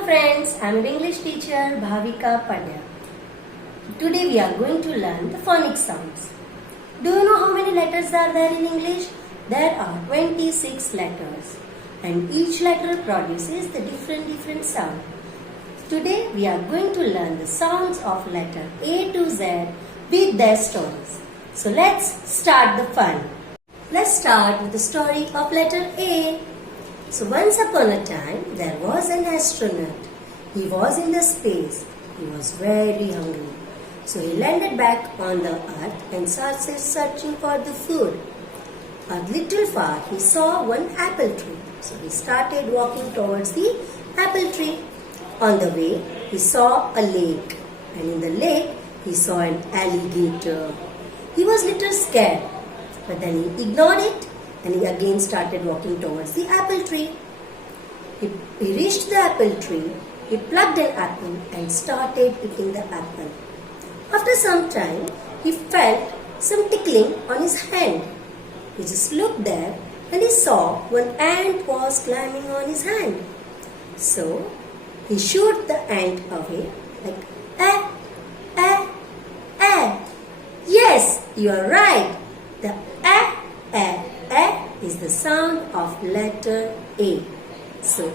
Hello friends, I am your English teacher Bhavika Pandya. Today we are going to learn the phonic sounds. Do you know how many letters are there in English? There are 26 letters and each letter produces the different sound. Today we are going to learn the sounds of letter A to Z with their stories. So let's start the fun. Let's start with the story of letter A. So once upon a time, there was an astronaut. He was in the space. He was very hungry. So he landed back on the earth and started searching for the food. A little far, he saw one apple tree. So he started walking towards the apple tree. On the way, he saw a lake. And in the lake, he saw an alligator. He was a little scared. But then he ignored it. And he again started walking towards the apple tree. He reached the apple tree, he plucked an apple and started eating the apple. After some time, he felt some tickling on his hand. He just looked there and he saw one ant was climbing on his hand. So, he shooed the ant away like, Yes, you are right. The is the sound of letter A. So,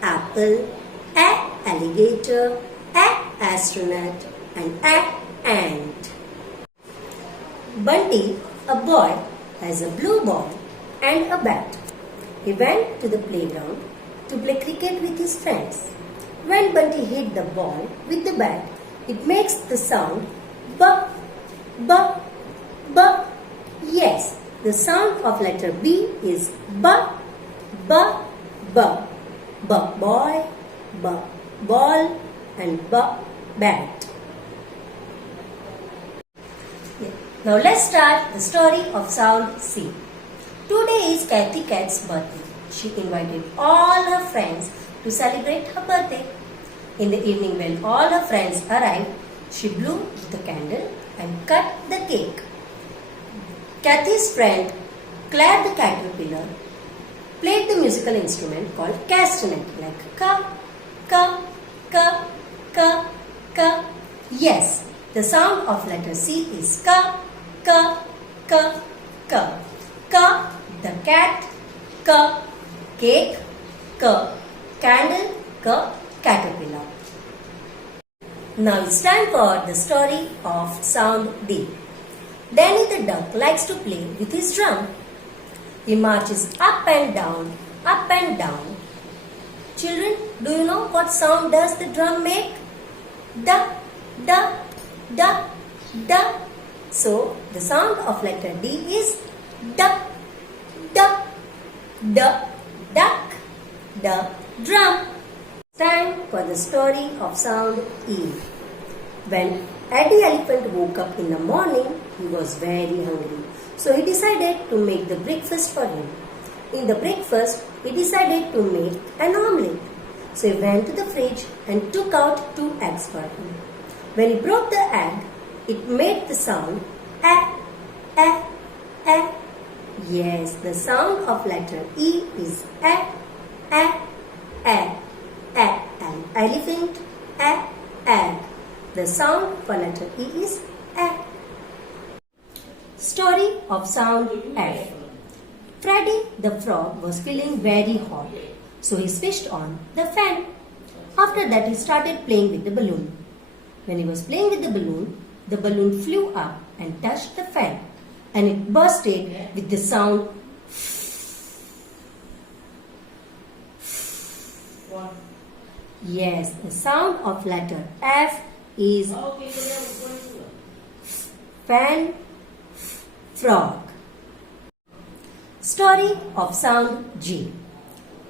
apple, alligator, astronaut and ant. Bunty, a boy, has a blue ball and a bat. He went to the playground to play cricket with his friends. When Bunty hit the ball with the bat, it makes the sound buh, buh, buh. Yes, the sound of letter B is buh, buh, buh. Buh boy, buh ball and buh bat. Now let's start the story of sound C. Today is Kathy Cat's birthday. She invited all her friends to celebrate her birthday. In the evening when all her friends arrived, she blew the candle and cut the cake. Kathy's friend Claire the caterpillar played the musical instrument called castanet, like ka, ka, ka, ka, ka. Yes, the sound of letter C is ka, ka, ka, ka. Ka, the cat, ka, cake, ka, candle, ka, caterpillar. Now it's time for the story of sound D. Danny the duck likes to play with his drum. He marches up and down, up and down. Children, do you know what sound does the drum make? Da, da, da, da. So, the sound of letter D is da, da, da, duck, da, drum. Time for the story of sound E. When Eddie Elephant woke up in the morning, he was very hungry. So he decided to make the breakfast for him. In the breakfast, he decided to make an omelette. So he went to the fridge and took out 2 eggs for him. When he broke the egg, it made the sound eh. Yes, the sound of letter E is eh. An elephant, egg. The sound for letter E is eh. Story of sound F. Freddy the frog was feeling very hot, so he switched on the fan. After that, he started playing with the balloon. When he was playing with the balloon flew up and touched the fan, and it bursted with the sound. Yes, the sound of letter F is fan, frog. Story of sound G.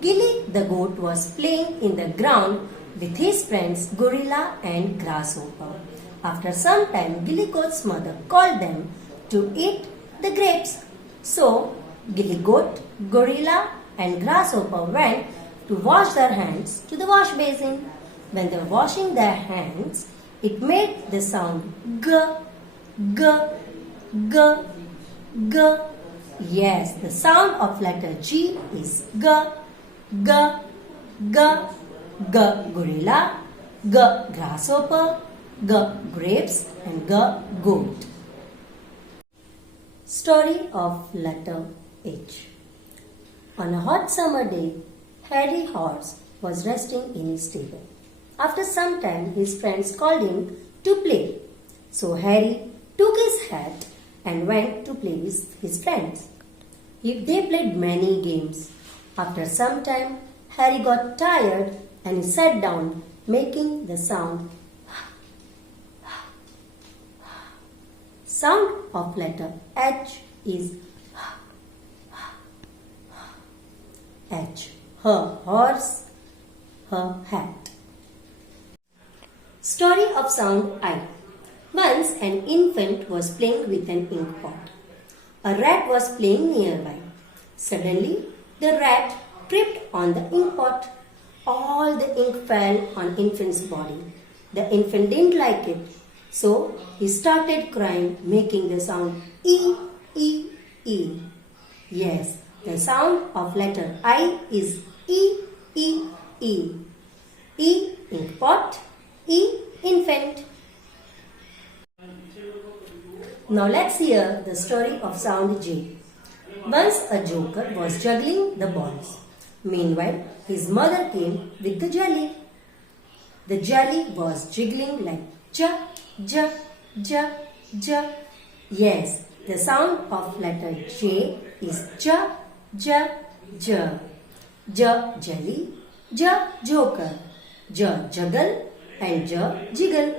Gilly the goat was playing in the ground with his friends Gorilla and Grasshopper. After some time, Gilly goat's mother called them to eat the grapes. So, Gilly goat, Gorilla and Grasshopper went to wash their hands to the wash basin. When they were washing their hands, it made the sound g, g, g, g. Yes, the sound of letter G is g, g, g. G. Gorilla, G. Grasshopper, G. Grapes, and G. Goat. Story of letter H. On a hot summer day, Harry Horse was resting in his stable. After some time, his friends called him to play. So Harry took his hat and went to play with his friends. They played many games. After some time, Harry got tired and he sat down, making the sound of letter H is H. Her horse, her hat. Story of sound I. Once an infant was playing with an ink pot. A rat was playing nearby. Suddenly, the rat tripped on the ink pot. All the ink fell on infant's body. The infant didn't like it, so he started crying, making the sound E, E, E. Yes, the sound of letter I is E, E, E. E, ink pot, E, infant. Now let's hear the story of sound J. Once a joker was juggling the balls. Meanwhile, his mother came with the jelly. The jelly was jiggling like ja, ja, ja, ja. Yes, the sound of letter J is ja, ja, ja. Ja, jelly, ja, joker, ja, juggle, and ja, jiggle.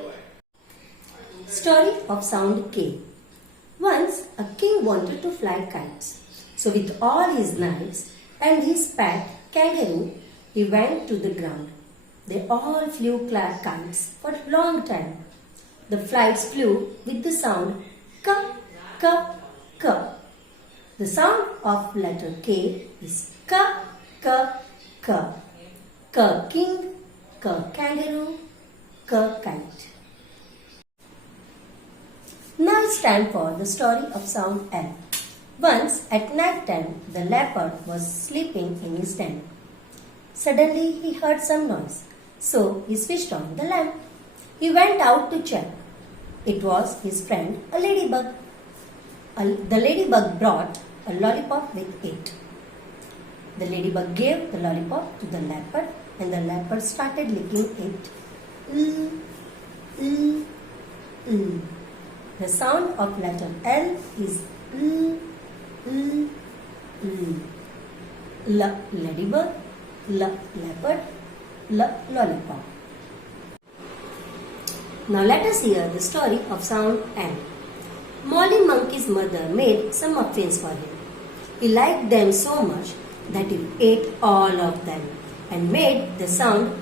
Story of sound K. Once a king wanted to fly kites. So with all his knights and his pet kangaroo, he went to the ground. They all flew kites for a long time. The flights flew with the sound ka, ka, ka. The sound of letter K is ka, ka, ka. Ka king, ka kangaroo, ka kite. Now it's time for the story of sound L. Once at night time, the leopard was sleeping in his den. Suddenly he heard some noise, so he switched on the lamp. He went out to check. It was his friend, a ladybug. The ladybug brought a lollipop with it. The ladybug gave the lollipop to the leopard and the leopard started licking it. The sound of letter L is L, ladybug, L, leopard, L, lollipop. Now let us hear the story of sound N. Molly Monkey's mother made some muffins for him. He liked them so much that he ate all of them and made the sound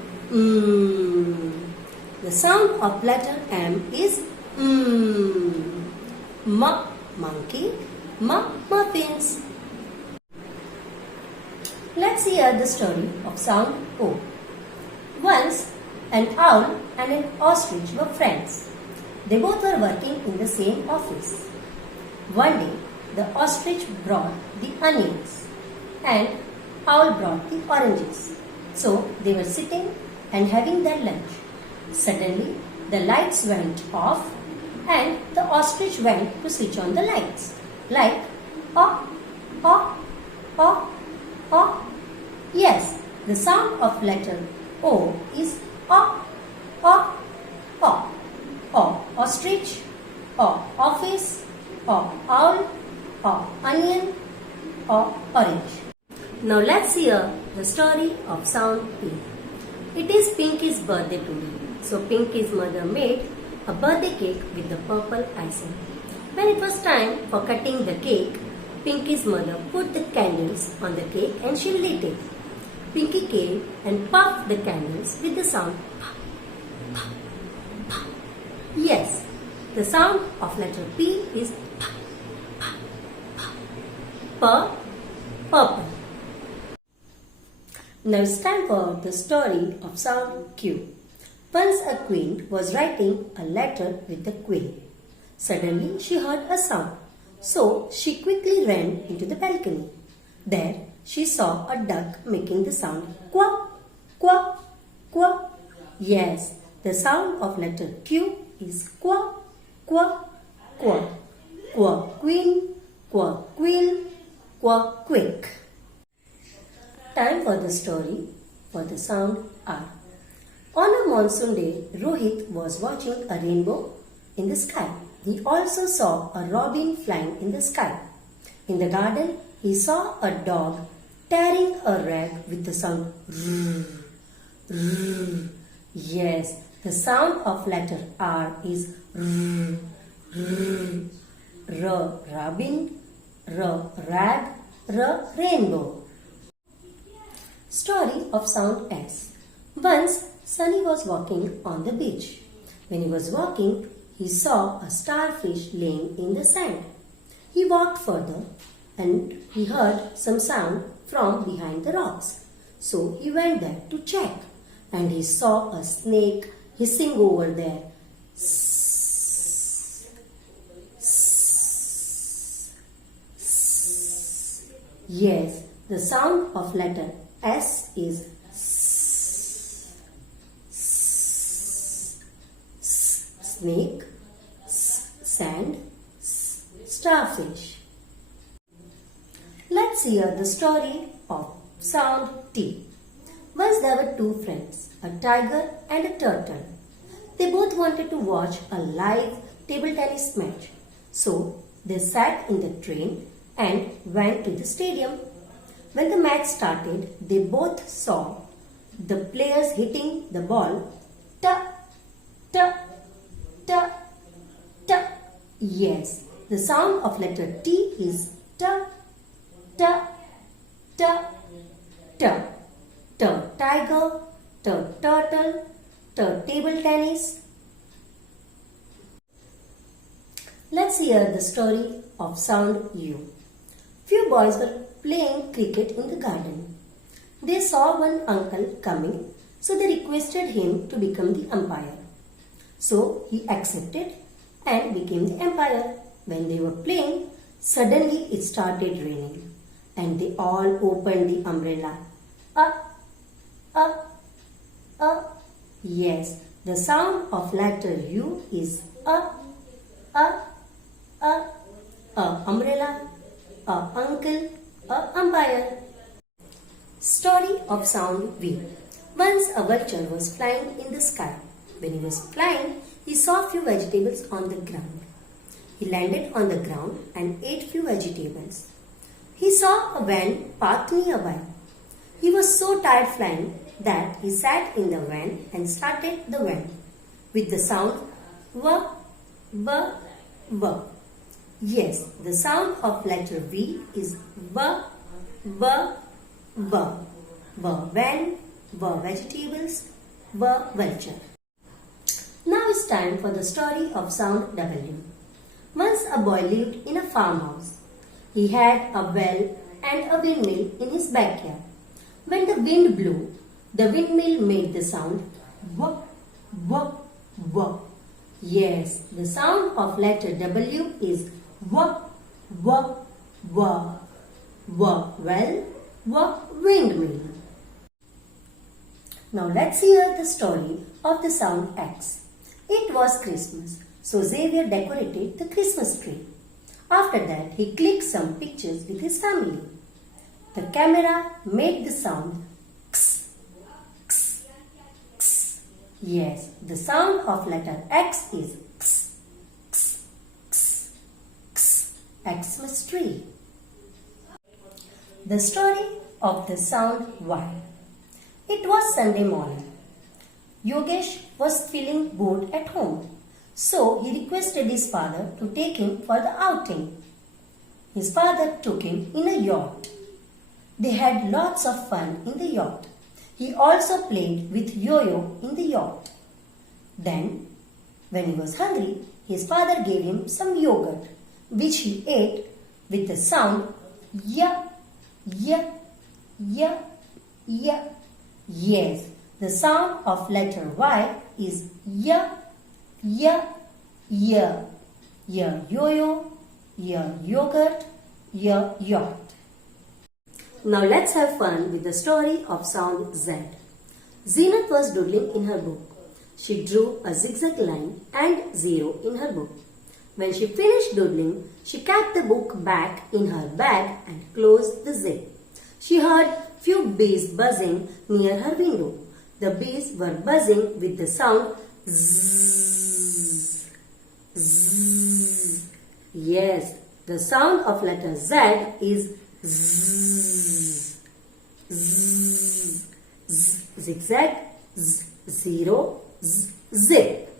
The sound of letter M is monkey, muffins. Let's hear the story of sound O. Once, an owl and an ostrich were friends. They both were working in the same office. One day, the ostrich brought the onions and owl brought the oranges. So, they were sitting and having their lunch. Suddenly, the lights went off and the ostrich went to switch on the lights. Like, oh, oh, oh, oh. Yes, the sound of letter O is oh, oh, oh. O, ostrich, O, office, O, owl, O, onion, O, orange. Now let's hear the story of sound P. It is Pinky's birthday today. So Pinky's mother made a birthday cake with the purple icing. When it was time for cutting the cake, Pinky's mother put the candles on the cake and she lit it. Pinky came and puffed the candles with the sound puff, puff, puff. Yes, the sound of letter P is puff, puff, puff. Purple. Now it's time for the story of sound Q. Once a queen was writing a letter with the queen. Suddenly she heard a sound. So she quickly ran into the balcony. There she saw a duck making the sound quack, quack, Qua. Yes, the sound of letter Q is qua, qua, qua. Qua queen, qua quill, qua quick. Time for the story for the sound R. On a monsoon day, Rohit was watching a rainbow in the sky. He also saw a robin flying in the sky. In the garden, he saw a dog tearing a rag with the sound rrr, rrr. Yes, the sound of letter R is rrr, rrr. R, robin, R, rag, R, rainbow. Story of sound S. Once, Sunny was walking on the beach. When he was walking, he saw a starfish laying in the sand. He walked further and he heard some sound from behind the rocks. So he went there to check and he saw a snake hissing over there. Yes, the sound of letter S is S. Snake, sand, starfish. Let's hear the story of sound T. Once there were two friends, a tiger and a turtle. They both wanted to watch a live table tennis match. So they sat in the train and went to the stadium. When the match started, they both saw the players hitting the ball ta, ta, ta, ta. Yes, the sound of letter T is ta, ta, ta, ta. Ta, tiger, ta, turtle, ta, table tennis. Let's hear the story of sound U. Few boys were playing cricket in the garden. They saw one uncle coming, so they requested him to become the umpire. So he accepted and became the umpire. When they were playing, suddenly it started raining and they all opened the umbrella. Yes, the sound of letter U is umbrella, uncle, umpire. Story of sound V. Once a vulture was flying in the sky. When he was flying, he saw few vegetables on the ground. He landed on the ground and ate few vegetables. He saw a van parked nearby. He was so tired flying that he sat in the van and started the van with the sound V, V, V. Yes, the sound of letter V is V, V, V. V, van, V, vegetables, V, vulture. Now it's time for the story of sound W. Once a boy lived in a farmhouse. He had a well and a windmill in his backyard. When the wind blew, the windmill made the sound W, W, W. Yes, the sound of letter W is W, W, W. W, well, W, windmill. Now let's hear the story of the sound X. It was Christmas, so Xavier decorated the Christmas tree. After that, he clicked some pictures with his family. The camera made the sound X, X, X. Yes, the sound of letter X is X, X, X, X. Xmas tree. The story of the sound Y. It was Sunday morning. Yogesh was feeling bored at home, so he requested his father to take him for the outing. His father took him in a yacht. They had lots of fun in the yacht. He also played with yo-yo in the yacht. Then, when he was hungry, his father gave him some yogurt, which he ate with the sound ya, ya, ya, ya. Yes, the sound of letter Y is ya, ya, ya. Ya yo-yo, ya yogurt, ya yacht. Now let's have fun with the story of sound Z. Zeenat was doodling in her book. She drew a zigzag line and 0 in her book. When she finished doodling, she kept the book back in her bag and closed the zip. She heard few bees buzzing near her window. The bees were buzzing with the sound zzz, zzz. Yes, the sound of letter Z is zzz, zzz, z, zigzag, z, 0, z, zip.